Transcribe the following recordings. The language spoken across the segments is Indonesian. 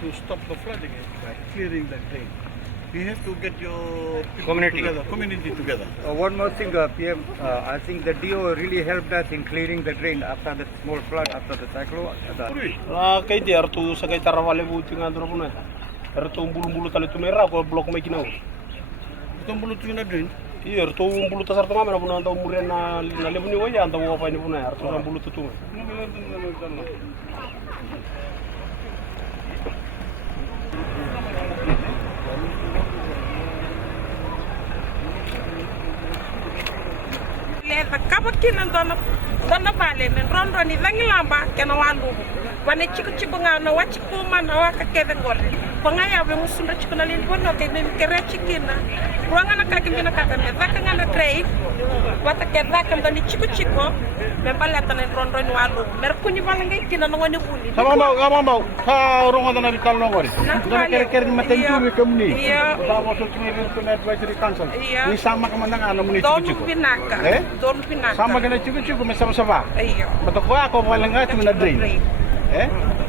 to stop the flooding is by clearing the drain. You have to get your people community together. One more thing, PM, I think the DO really helped us in clearing the drain after the small flood, after the cyclone. Kay di artu sa kay tarawale buti nga dro puno. Artu bulu-bulu tali tumera ko blok may kinaw. Itong bulot yung na drain. Iya artu bulu tasar tama na puno antaw murian na lebu ni waya antaw pa ni puno artu sa bulu tutu. Leva kabakina dona vale men rondo ni vangilamba kena walu wane chiku nga na wachi kuma na waka keve ngore panga ya be musunda chiku na lin bono ke me kere chikina ruanga na kakimina kakame vaka nga na trade wata ke vaka ndani chiku me balata na rondo ni walu mer kuni bala ngai kina no ngoni buni Kamambau ka rongo na rikal no ngore dona kere matentu mi komni ba mo to tumi ko na advisory council ni sama kamandang ano muni chiku don pinaka sama kena chiku me sama iyo Bato ko ako wala nga tumi na drain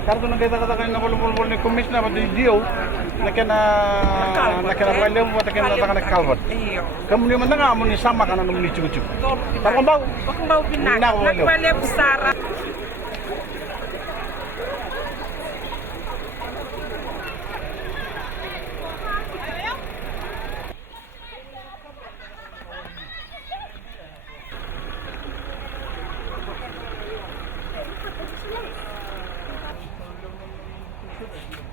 karto nang kata kan na bol ni commissioner ba dio na kena wala mo ta kena ta kalvat iyo kamu ni man nga mo ni sama kana no muni chiku Kamambau pinaka nakwale busara Thank you.